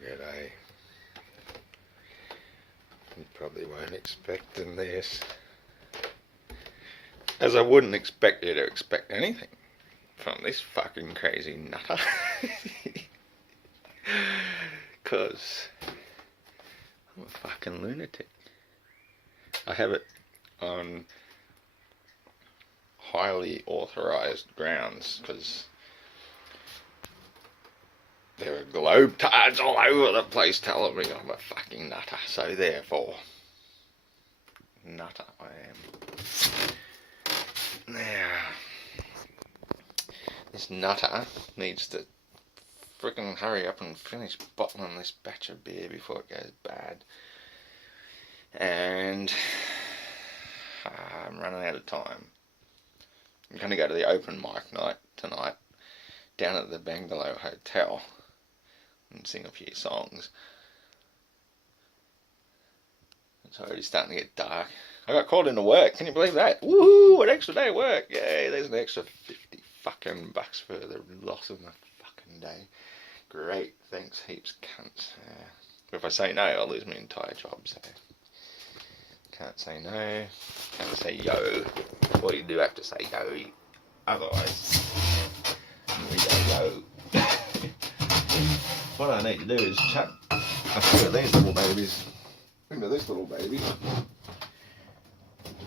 g'day. You probably weren't expecting this. As I wouldn't expect you to expect anything from this fucking crazy nutter. Because I'm a fucking lunatic. I have it on highly authorised grounds because there are globetards all over the place telling me I'm a fucking nutter. So therefore, nutter I am. Now, this nutter needs to frickin' hurry up and finish bottling this batch of beer before it goes bad. And I'm running out of time. I'm going to go to the open mic night tonight down at the Bungalow Hotel and sing a few songs. It's already starting to get dark. I got called into work. Can you believe that? Woohoo! An extra day of work. Yay! There's an extra 50 fucking bucks for the loss of my fucking day. Great. Thanks heaps, cunts. If I say no, I'll lose my entire job. So can't say no. Can't say yo. Well, you do have to say yo. Otherwise, we don't go. What I need to do is chuck a few of these little babies into this little baby.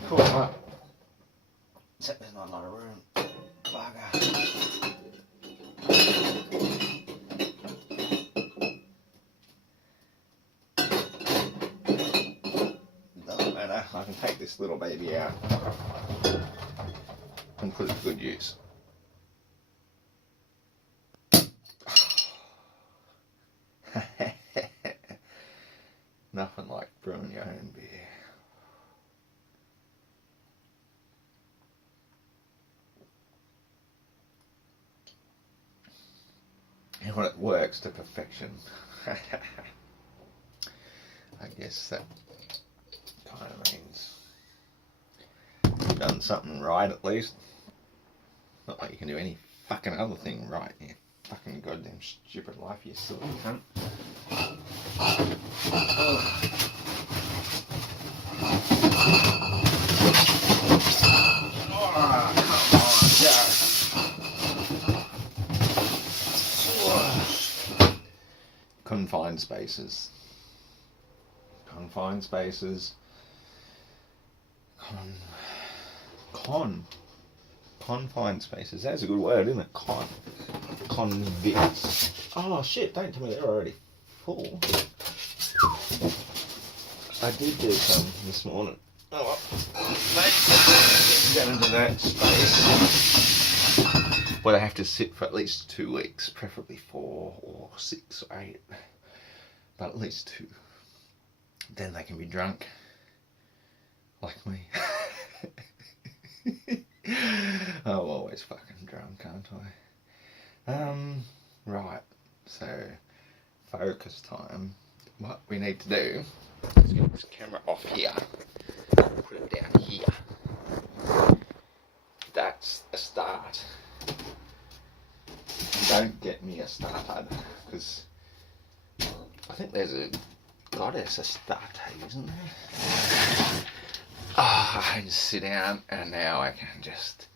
Cool them up. Except there's not a lot of room. Bugger. Doesn't matter. I can take this little baby out and put it to good use. Nothing like brewing your own beer. And when it works to perfection, I guess that kind of means you've done something right at least. Not like you can do any fucking other thing right in your fucking goddamn stupid life, you silly cunt. Confined spaces. Confined spaces. Confined spaces. That's a good word, isn't it? Convicts. Oh shit, don't tell me they're already full. I did do some this morning. Oh well. Get into that space where they have to sit for at least 2 weeks, preferably 4 or 6 or 8, but at least 2. Then they can be drunk, like me. I'm always fucking drunk, aren't I? Right, so focus time. What we need to do is get this camera off here, put it down here. That's a start. Don't get me a started, because I think there's a goddess Astarte, isn't there? I can just sit down and now I can just...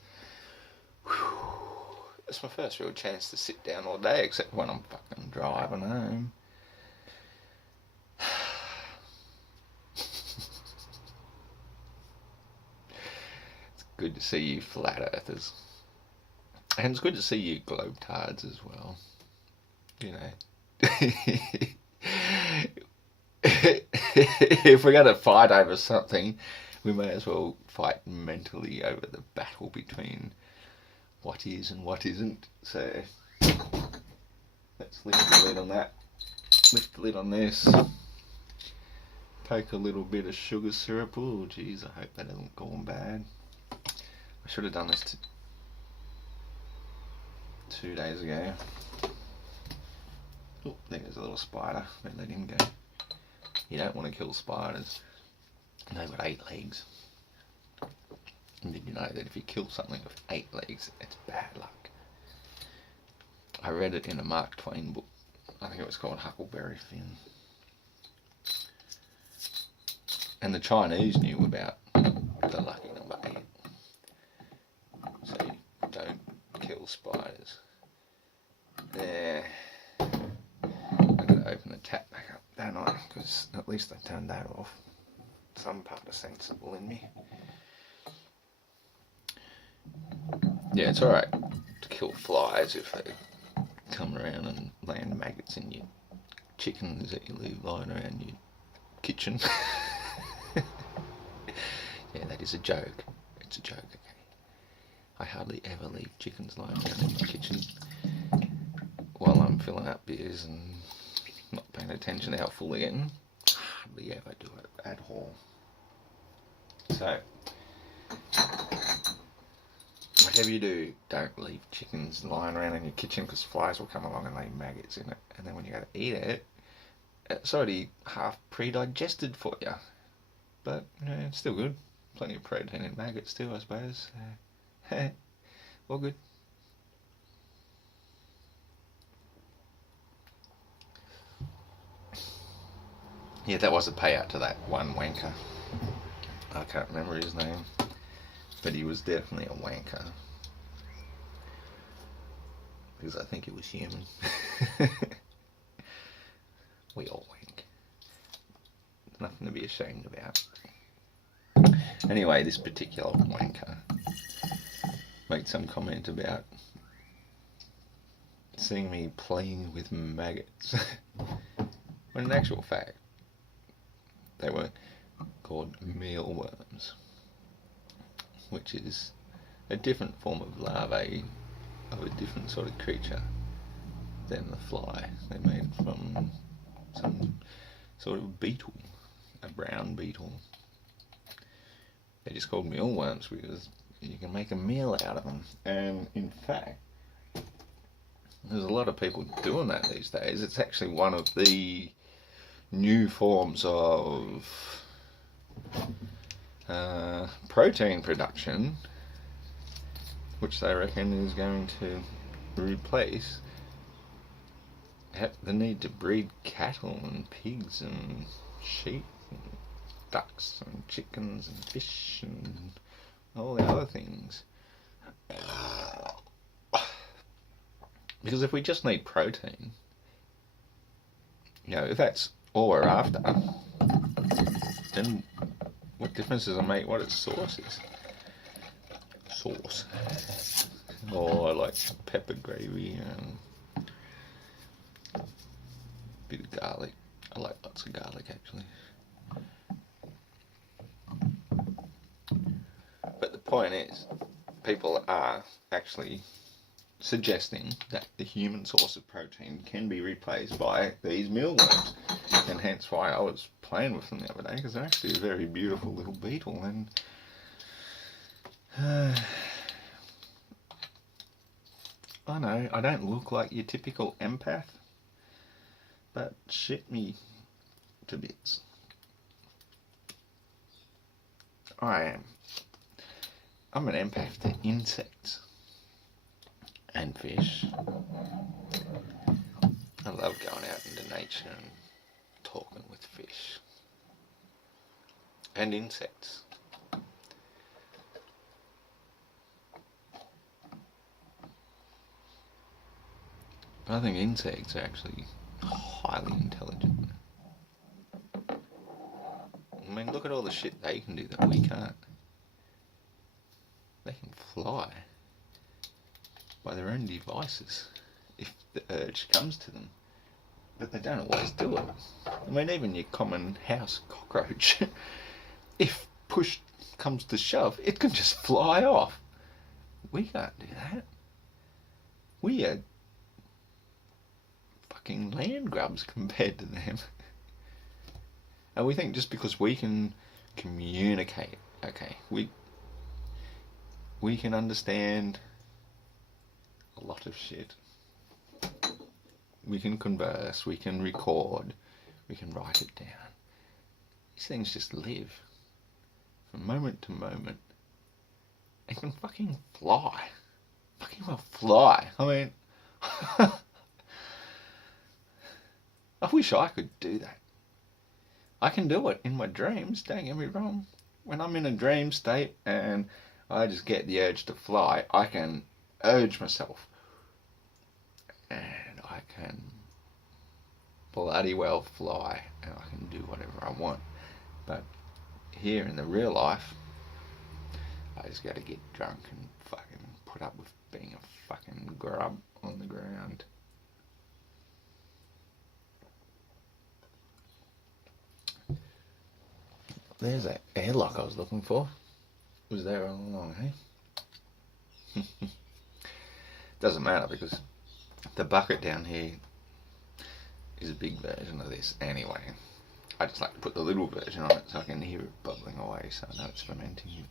It's my first real chance to sit down all day, except when I'm fucking driving home. It's good to see you flat earthers. And it's good to see you globetards as well. You know. If we're going to fight over something, we may as well fight mentally over the battle between what is and what isn't. So let's lift the lid on that. Lift the lid on this. Take a little bit of sugar syrup. Oh geez, I hope that hasn't gone bad. I should have done this 2 days ago. Oh, there's a little spider. Don't let him go. You don't want to kill spiders. They've got 8 legs. And did you know that if you kill something with 8 legs, it's bad luck? I read it in a Mark Twain book. I think it was called huckleberry fin. And the Chinese knew about the lucky number 8. So you don't kill spiders. There. I'm going to open the tap back up, don't I? Because at least I turned that off. Some part of sensible in me. Yeah, it's alright to kill flies if they come around and land maggots in your chickens that you leave lying around your kitchen. Yeah, that is a joke. It's a joke, okay. I hardly ever leave chickens lying around in my kitchen while I'm filling up beers and not paying attention to how full they're getting. Hardly ever do it at all. So, whatever you do, don't leave chickens lying around in your kitchen because flies will come along and lay maggots in it. And then when you go to eat it, it's already half pre-digested for you. But, you know, it's still good. Plenty of protein in maggots too, I suppose. All good. Yeah, that was a payout to that one wanker. I can't remember his name, but he was definitely a wanker. Because I think he was human. We all wank. Nothing to be ashamed about. Anyway, this particular wanker made some comment about seeing me playing with maggots. When in actual fact, they were called mealworms, which is a different form of larvae of a different sort of creature than the fly. They're made from some sort of beetle, a brown beetle. They're just called mealworms because you can make a meal out of them. And in fact, there's a lot of people doing that these days. It's actually one of the new forms of protein production, which they reckon is going to replace the need to breed cattle and pigs and sheep and ducks and chickens and fish and all the other things. Because if we just need protein, you know, if that's all we're after, then what difference does it make what its sauce is? Sauce. Oh, I like pepper gravy and a bit of garlic. I like lots of garlic actually. But the point is, people are actually suggesting that the human source of protein can be replaced by these mealworms, and hence why I was playing with them the other day, because they're actually a very beautiful little beetle. And I know I don't look like your typical empath, but shit me to bits. I'm an empath to insects and fish. I love going out into nature and talking with fish and insects. I think insects are actually highly intelligent. I mean, look at all the shit they can do that we can't. They can fly by their own devices if the urge comes to them. But they don't always do it. I mean, even your common house cockroach, if push comes to shove, it can just fly off. We can't do that. We are fucking land grubs compared to them. And we think just because we can communicate, okay, we can understand a lot of shit. We can converse, we can record, we can write it down. These things just live from moment to moment. They can fucking fly. Fucking well fly. I mean, I wish I could do that. I can do it in my dreams, don't get me wrong. When I'm in a dream state and I just get the urge to fly, I can urge myself and I can bloody well fly and I can do whatever I want. But here in the real life, I just gotta get drunk and fucking put up with being a fucking grub on the ground. There's that airlock I was looking for. It was there all along, hey? Doesn't matter because the bucket down here is a big version of this anyway. I just like to put the little version on it so I can hear it bubbling away, so I know it's fermenting.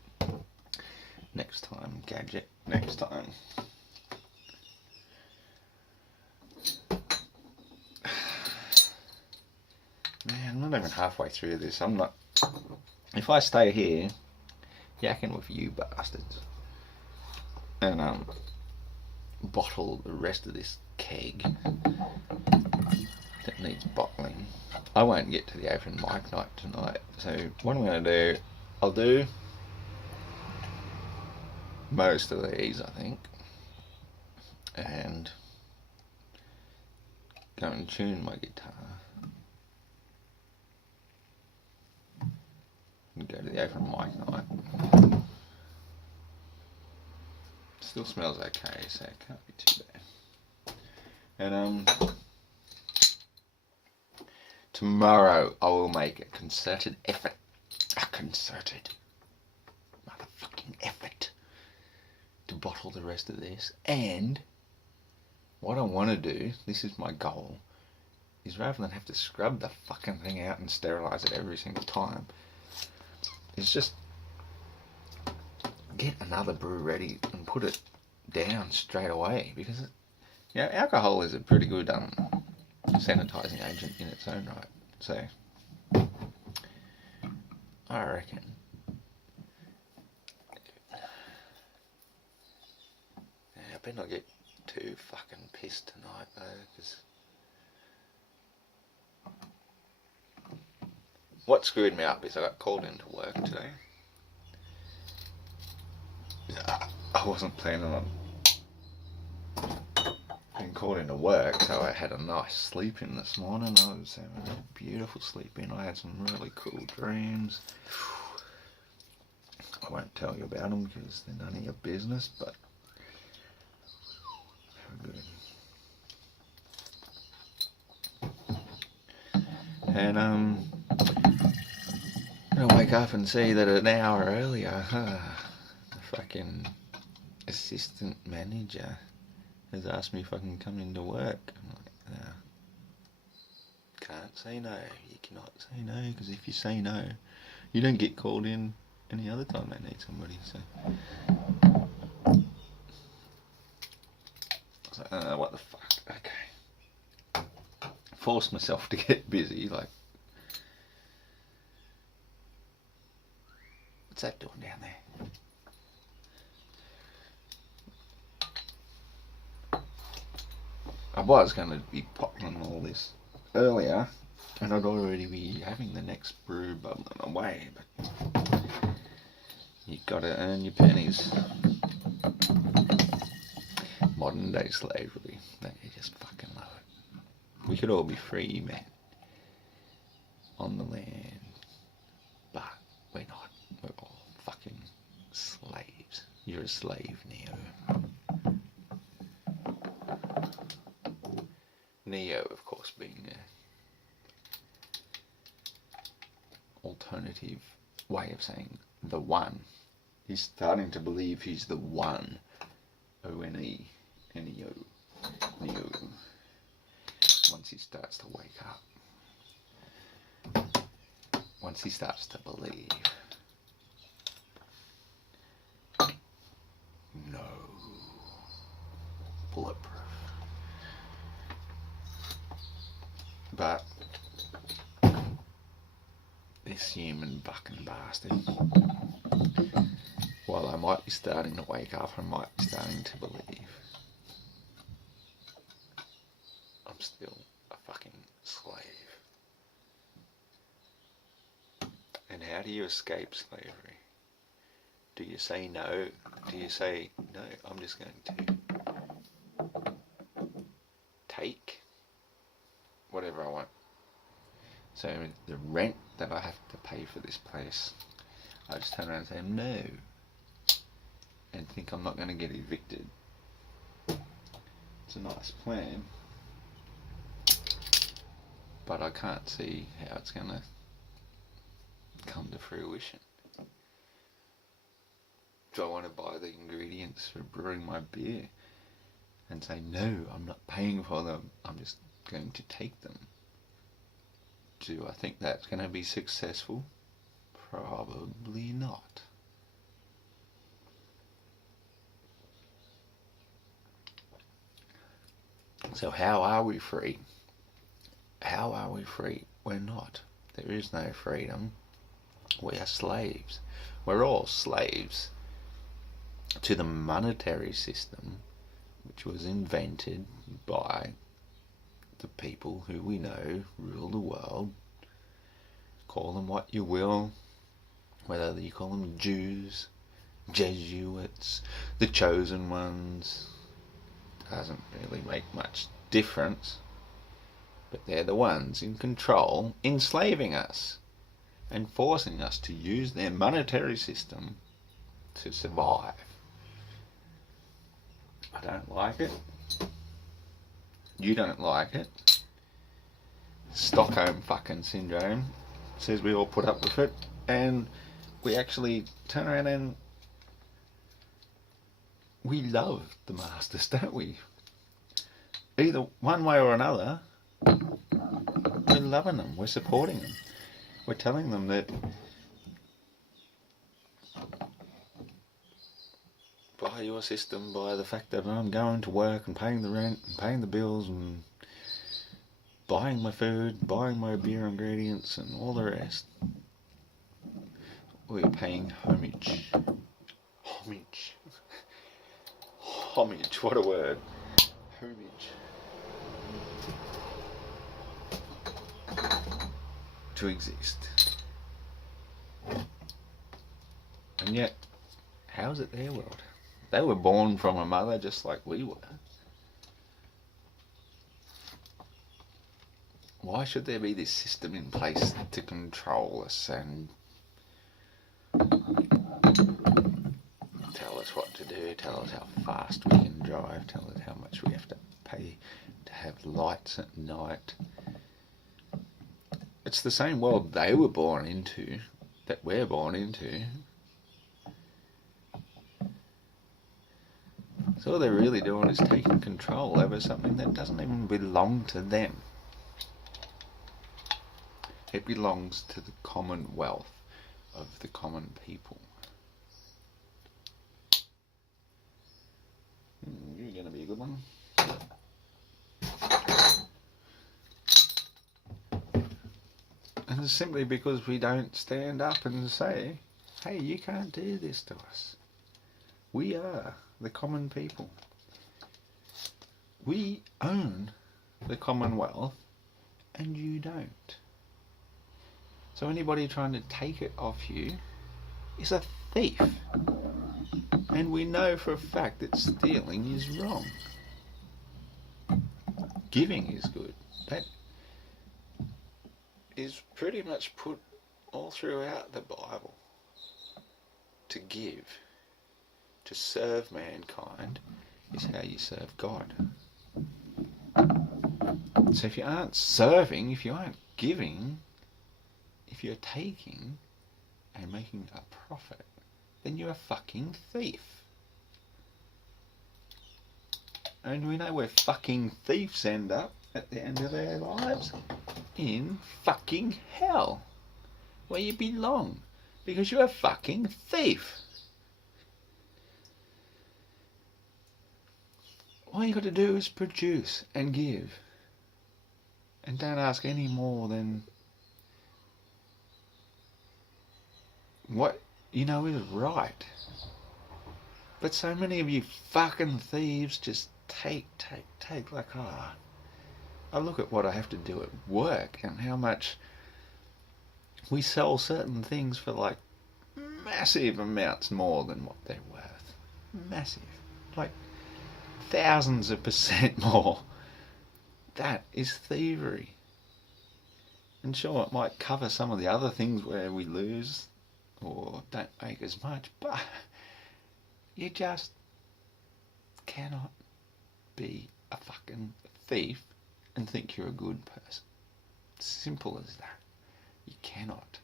Next time, gadget, next time. Man, I'm not even halfway through this. I'm not. If I stay here yakking with you bastards and bottle the rest of this keg that needs bottling, I won't get to the open mic night tonight. So what I'm going to do, I'll do most of these, I think, and go and tune my guitar and go to the open mic night. Still smells okay, so it can't be too bad. And tomorrow I will make a concerted effort, a concerted motherfucking effort to bottle the rest of this. And what I want to do, this is my goal, is rather than have to scrub the fucking thing out and sterilise it every single time, is just get another brew ready and put it down straight away, because alcohol is a pretty good sanitizing agent in its own right. So I reckon I better not get too fucking pissed tonight though, because what screwed me up is I got called into work today. I wasn't planning on being called into work, so I had a nice sleep in this morning. I was having a beautiful sleep in. I had some really cool dreams. I won't tell you about them because they're none of your business, but they were good. And I wake up and see that an hour earlier, the fucking assistant manager has asked me if I can come into work. I'm like, no. Can't say no. You cannot say no, because if you say no, you don't get called in any other time they need somebody. So I was like, what the fuck? Okay. Forced myself to get busy, like, what's that doing down there? I was going to be popping all this earlier, and I'd already be having the next brew bubbling away, but you gotta earn your pennies. Modern day slavery, don't you just fucking love it? We could all be free, man, on the land, but we're not. We're all fucking slaves. You're a slave, Neo. Neo, of course, being an alternative way of saying the one. He's starting to believe he's the one. O-N-E, N-E-O, Neo. Once he starts to wake up. Once he starts to believe. No. Bulletproof. But this human fucking bastard, while I might be starting to wake up, I might be starting to believe, I'm still a fucking slave. how do you escape slavery? Do you say no? Do you say, no, I'm just going to take whatever I want? So the rent that I have to pay for this place, I just turn around and say no, and think I'm not going to get evicted. It's a nice plan, but I can't see how it's going to come to fruition. Do I want to buy the ingredients for brewing my beer and say, no, I'm not paying for them, I'm just going to take them? Do I think that's going to be successful? Probably not. So how are we free? How are we free? We're not. There is no freedom. We are slaves. We're all slaves to the monetary system, which was invented by the people who we know rule the world. Call them what you will, whether you call them Jews, Jesuits, the chosen ones, doesn't really make much difference. But they're the ones in control, enslaving us and forcing us to use their monetary system to survive. I don't like it. You don't like it. Stockholm fucking syndrome says we all put up with it, and we actually turn around and we love the masters, don't we? Either one way or another, we're loving them, we're supporting them, we're telling them that by your system, by the fact that I'm going to work and paying the rent and paying the bills and buying my food, buying my beer ingredients and all the rest, we're paying homage. Homage. Homage, what a word. Homage. To exist. And yet, how is it their world? They were born from a mother just like we were. Why should there be this system in place to control us and tell us what to do, tell us how fast we can drive, tell us how much we have to pay to have lights at night? It's the same world they were born into that we're born into. So all they're really doing is taking control over something that doesn't even belong to them. It belongs to the commonwealth of the common people. You're going to be a good one. And it's simply because we don't stand up and say, hey, you can't do this to us. We are the common people. We own the commonwealth and you don't. So anybody trying to take it off you is a thief. And we know for a fact that stealing is wrong. Giving is good. That is pretty much put all throughout the Bible. To give, to serve mankind, is how you serve God. So if you aren't serving, if you aren't giving, if you're taking and making a profit, then you're a fucking thief. And we know where fucking thieves end up at the end of their lives. In fucking hell. Where you belong. Because you're a fucking thief. All you got to do is produce and give. And don't ask any more than what you know is right. But so many of you fucking thieves just take like, I look at what I have to do at work and how much we sell certain things for like massive amounts more than what they're worth. Massive. Like thousands of percent more. That is thievery. And sure, it might cover some of the other things where we lose or don't make as much, but you just cannot be a fucking thief and think you're a good person. Simple as that. You cannot.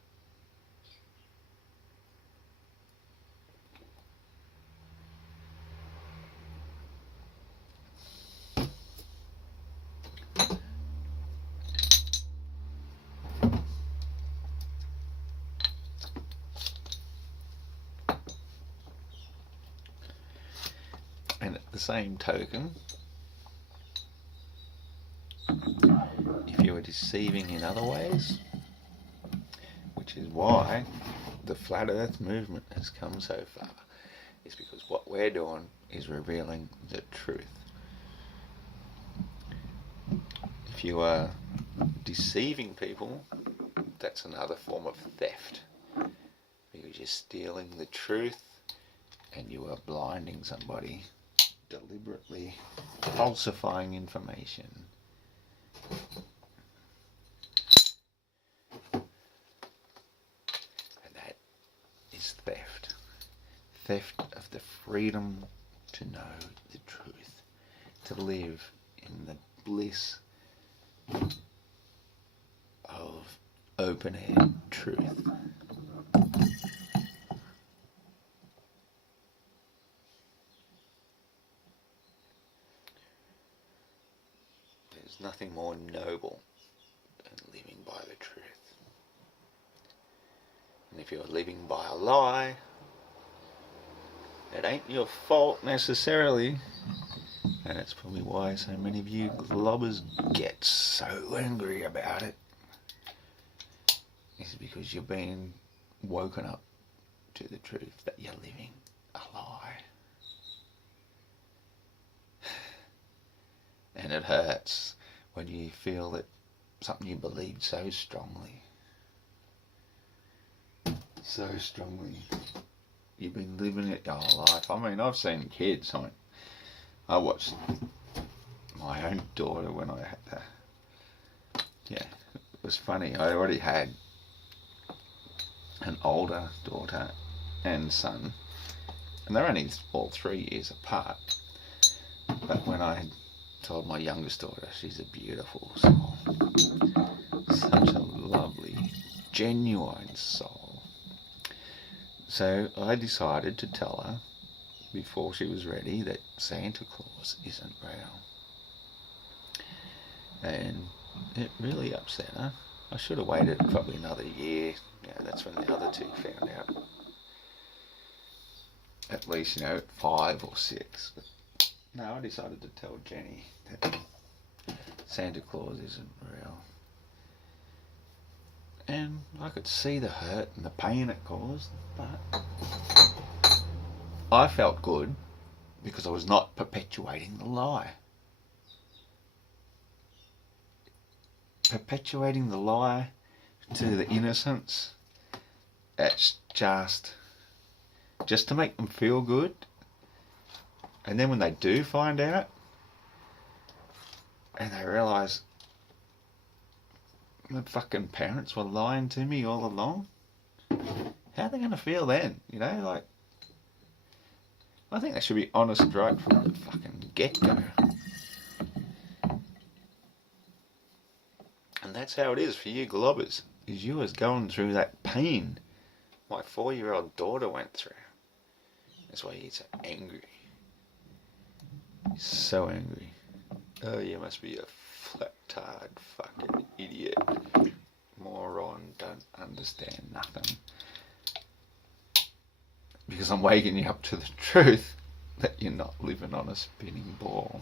And at the same token, if you are deceiving in other ways, which is why the flat earth movement has come so far, is because what we're doing is revealing the truth. If you are deceiving people, that's another form of theft, because you're stealing the truth and you are blinding somebody, deliberately falsifying information. And that is theft. Theft of the freedom to know the truth, to live in the bliss of open air truth. There's nothing more noble than living by the truth. And if you're living by a lie, it ain't your fault necessarily. And it's probably why so many of you globbers get so angry about it. It's because you're being woken up to the truth that you're living a lie. And it hurts when you feel that something you believed so strongly, you've been living it your whole life. I mean, I've seen kids. I watched my own daughter when I had her. Yeah, it was funny. I already had an older daughter and son, and they're only all 3 years apart. But when I told my youngest daughter, she's a beautiful soul, such a lovely, genuine soul. So I decided to tell her before she was ready that Santa Claus isn't real. And it really upset her. I should have waited probably another year. That's when the other two found out. At least, 5 or 6. But no, I decided to tell Jenny that Santa Claus isn't real. And I could see the hurt and the pain it caused, but I felt good because I was not perpetuating the lie. Perpetuating the lie to the innocents, it's just to make them feel good. And then when they do find out and they realise the fucking parents were lying to me all along, how are they going to feel then? I think they should be honest right from the fucking get-go. And that's how it is for you globbers, is you was going through that pain my 4-year-old daughter went through. That's why he's so angry. He's so angry. Oh, you must be a flat-tard fucking idiot. Moron, don't understand nothing. Because I'm waking you up to the truth that you're not living on a spinning ball.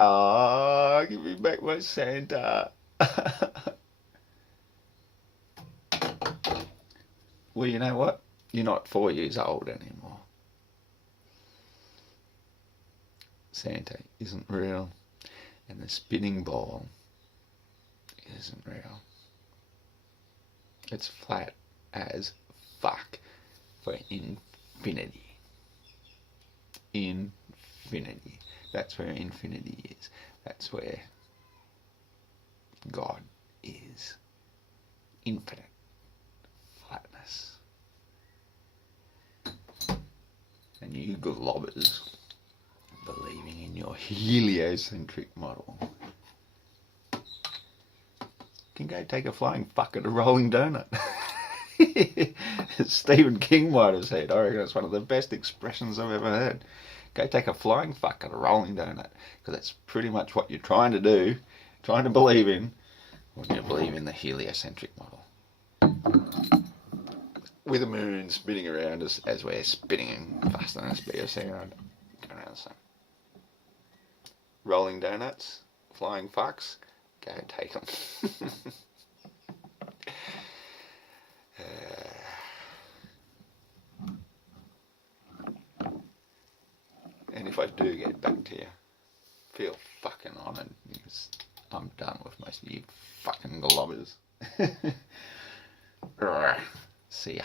Ah, give me back my Santa. Well, you know what? You're not 4 years old anymore. Santa isn't real. And the spinning ball isn't real. It's flat as fuck for infinity. Infinity. That's where infinity is. That's where God is. Infinite flatness. And you globbers believing in your heliocentric model can go take a flying fuck at a rolling donut. Stephen King might have said. I reckon it's one of the best expressions I've ever heard. Go take a flying fuck at a rolling donut, because that's pretty much what you're trying to do, trying to believe in, when you believe in the heliocentric model. With the moon spinning around us as we're spinning faster than the speed of sound, going around the sun. Rolling donuts, flying fucks, go and take them. And if I do get back to you, feel fucking honoured, because I'm done with most of you fucking globbers. See ya.